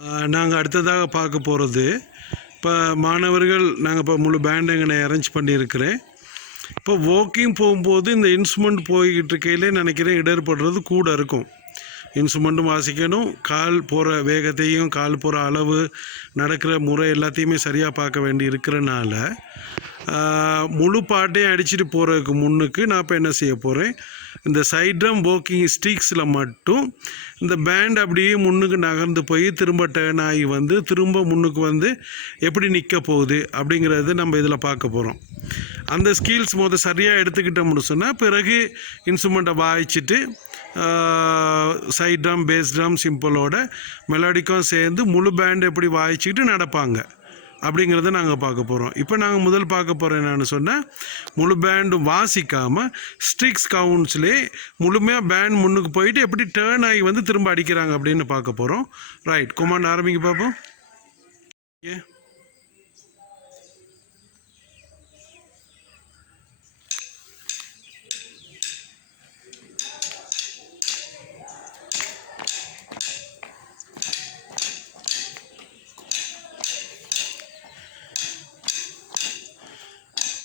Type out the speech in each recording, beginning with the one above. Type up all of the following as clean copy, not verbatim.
நாங்கள் அடுத்ததாக பார்க்க போகிறது இப்போ மாணவர்கள் நாங்கள் இப்போ முழு பேண்ட் எங்கே அரேஞ்ச் பண்ணியிருக்கிறேன். இப்போ வாக்கிங் போகும்போது இந்த இன்ஸ்ட்ருமெண்ட் போய்கிட்டு இருக்கையிலே நினைக்கிறேன் இடர்படுறது கூட இருக்கும். இன்ஸ்ட்ருமெண்ட்டும் வாசிக்கணும், கால் போகிற வேகத்தையும் கால் போகிற அளவு நடக்கிற முறை எல்லாத்தையுமே சரியாக பார்க்க வேண்டி இருக்கிறனால முழு பாட்டையும் அடிச்சுட்டு போகிறதுக்கு முன்னுக்கு நான் இப்போ என்ன செய்ய போகிறேன், இந்த சைட் ட்ரம் வாக்கிங் ஸ்டிக்ஸில் மட்டும் இந்த பேண்ட் அப்படியே முன்னுக்கு நகர்ந்து போய் திரும்ப டேர்ன் ஆகி வந்து திரும்ப முன்னுக்கு வந்து எப்படி நிற்க போகுது அப்படிங்கிறது நம்ம இதில் பார்க்க போகிறோம். அந்த ஸ்கில்ஸ் சரியாக எடுத்துக்கிட்டோம்னு சொன்னால் பிறகு இன்ஸ்ட்ருமெண்ட்டை வாய்ச்சிட்டு சைட் ட்ரம், பேஸ் ட்ரம், சிம்பிளோட மெலோடிக்கும் சேர்ந்து முழு பேண்ட் எப்படி வாய்ச்சிக்கிட்டு நடப்பாங்க அப்படிங்கிறத நாங்கள் பார்க்க போகிறோம். இப்போ நாங்கள் முதல் பார்க்க போகிறோம் என்னென்னு சொன்னால், முழு பேண்டும் வாசிக்காமல் ஸ்ட்ரிக்ஸ் கவுண்ட்ஸ்லேயே முழுமையாக பேண்ட் முன்னுக்கு போயிட்டு எப்படி டேர்ன் ஆகி வந்து திரும்ப அடிக்கிறாங்க அப்படின்னு பார்க்க போகிறோம். ரைட், கொமாண்ட் ஆரம்பிக்க பார்ப்போம்.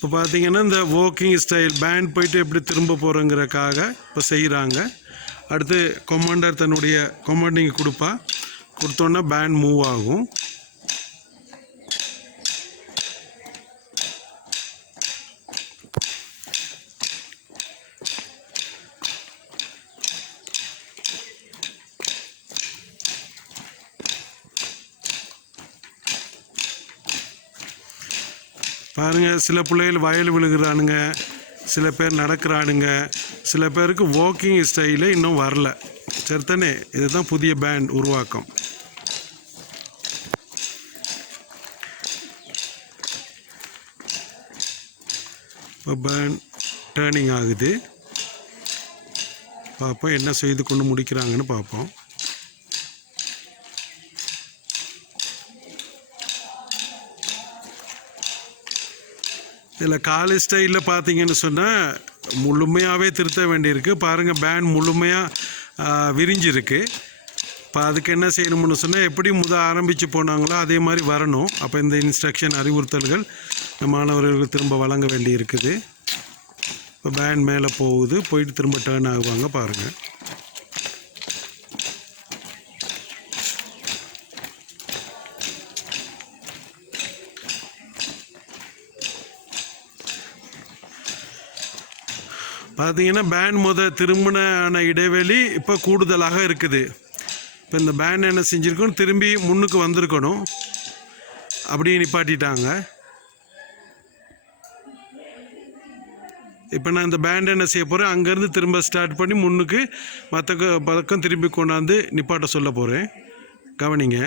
இப்போ பார்த்தீங்கன்னா இந்த வாக்கிங் ஸ்டைல் பேண்ட் போயிட்டு எப்படி திரும்ப போகிறோங்கிறக்காக இப்போ செய்கிறாங்க. அடுத்து கொமாண்டர் தன்னுடைய கொமாண்டிங் கொடுத்தோன்னா பேண்ட் மூவ் ஆகும். பாருங்கள், சில பிள்ளைகள் வயல் விழுகிறானுங்க, சில பேர் நடக்கிறானுங்க, சில பேருக்கு வாக்கிங் ஸ்டைலே இன்னும் வரல. சரித்தானே? இதுதான் புதிய பேண்ட் உருவாக்கம். இப்போ பேண்ட் டேர்னிங் ஆகுது. பார்ப்போம் என்ன செய்து கொண்டு முடிக்கிறாங்கன்னு பார்ப்போம். இதில் காலேஜ் ஸ்டைலில் பார்த்தீங்கன்னு சொன்னால் முழுமையாகவே திருத்த வேண்டியிருக்கு. பாருங்கள், பேண்ட் முழுமையாக விரிஞ்சிருக்கு. இப்போ அதுக்கு என்ன செய்யணும்னு சொன்னால், எப்படி ஆரம்பித்து போனாங்களோ அதே மாதிரி வரணும். அப்போ இந்த இன்ஸ்ட்ரக்ஷன் அறிவுறுத்தல்கள் மாணவர்களுக்கு திரும்ப வழங்க வேண்டி இருக்குது. இப்போ பேண்ட் மேலே போகுது, போயிட்டு திரும்ப டேர்ன் ஆகுவாங்க. பாருங்கள், பார்த்தீங்கன்னா பேண்ட் திரும்பின இடைவெளி இப்போ கூடுதலாக இருக்குது. இப்போ இந்த பேண்ட் என்ன செஞ்சுருக்கணும், திரும்பி முன்னுக்கு வந்திருக்கணும், அப்படியே நிப்பாட்டிட்டாங்க. இப்போ நான் இந்த பேண்ட் என்ன செய்ய போகிறேன், அங்கேருந்து திரும்ப ஸ்டார்ட் பண்ணி முன்னுக்கு மற்ற பக்கம் திரும்பி கொண்டாந்து நிப்பாட்ட சொல்ல போகிறேன். கவனிங்க.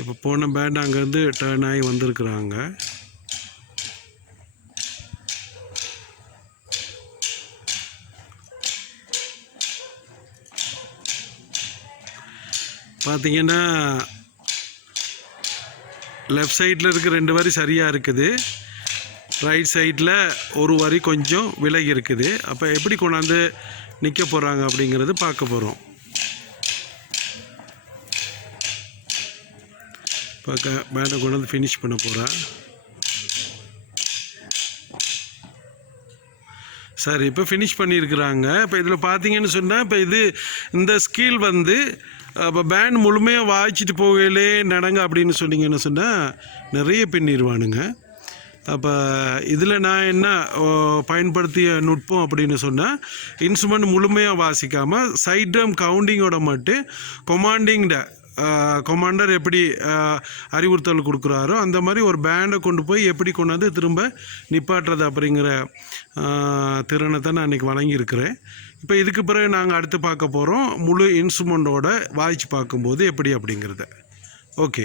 இப்போ போன பேண்ட் அங்கேருந்து டேர்ன் ஆகி வந்திருக்குறாங்க. பார்த்தீங்கன்னா லெஃப்ட் சைடில் இருக்க 2 வரி சரியாக இருக்குது, ரைட் சைடில் ஒரு வரி கொஞ்சம் விலகி இருக்குது. அப்போ எப்படி கொண்டாந்து நிற்க போகிறாங்க அப்படிங்கிறது பார்க்க போகிறோம். இப்போ பேண்டை கொண்டு வந்து ஃபினிஷ் பண்ண போகிறேன். சரி, இப்போ ஃபினிஷ் பண்ணியிருக்கிறாங்க. இப்போ இதில் பார்த்தீங்கன்னு சொன்னால், இப்போ இந்த ஸ்கில் இப்போ பேண்ட் முழுமையாக வாய்ச்சிட்டு போகலே நடங்க அப்படின்னு சொன்னீங்கன்னு சொன்னால் நிறைய பின்னிடுவானுங்க. அப்போ இதில் நான் என்ன பயன்படுத்திய நுட்பம் அப்படின்னு சொன்னால், இன்ஸ்ட்ருமெண்ட் முழுமையாக வாசிக்காமல் சைட் ட்ரம் கவுண்டிங்கோட மட்டும் கொமாண்டிங்கில் கொமாண்டர் எப்படி அறிவுறுத்தல் கொடுக்குறாரோ அந்த மாதிரி ஒரு பேண்டை கொண்டு போய் எப்படி கொண்டாந்து திரும்ப நிப்பாட்டுறது அப்படிங்கிற திறனை தான் நான் இன்றைக்கி வழங்கியிருக்கிறேன். இப்போ இதுக்கு பிறகு நாங்கள் அடுத்து பார்க்க போகிறோம் முழு இன்ஸ்ட்ருமெண்ட்டோட வாய்ச்சி பார்க்கும்போது எப்படி அப்படிங்கிறத. ஓகே.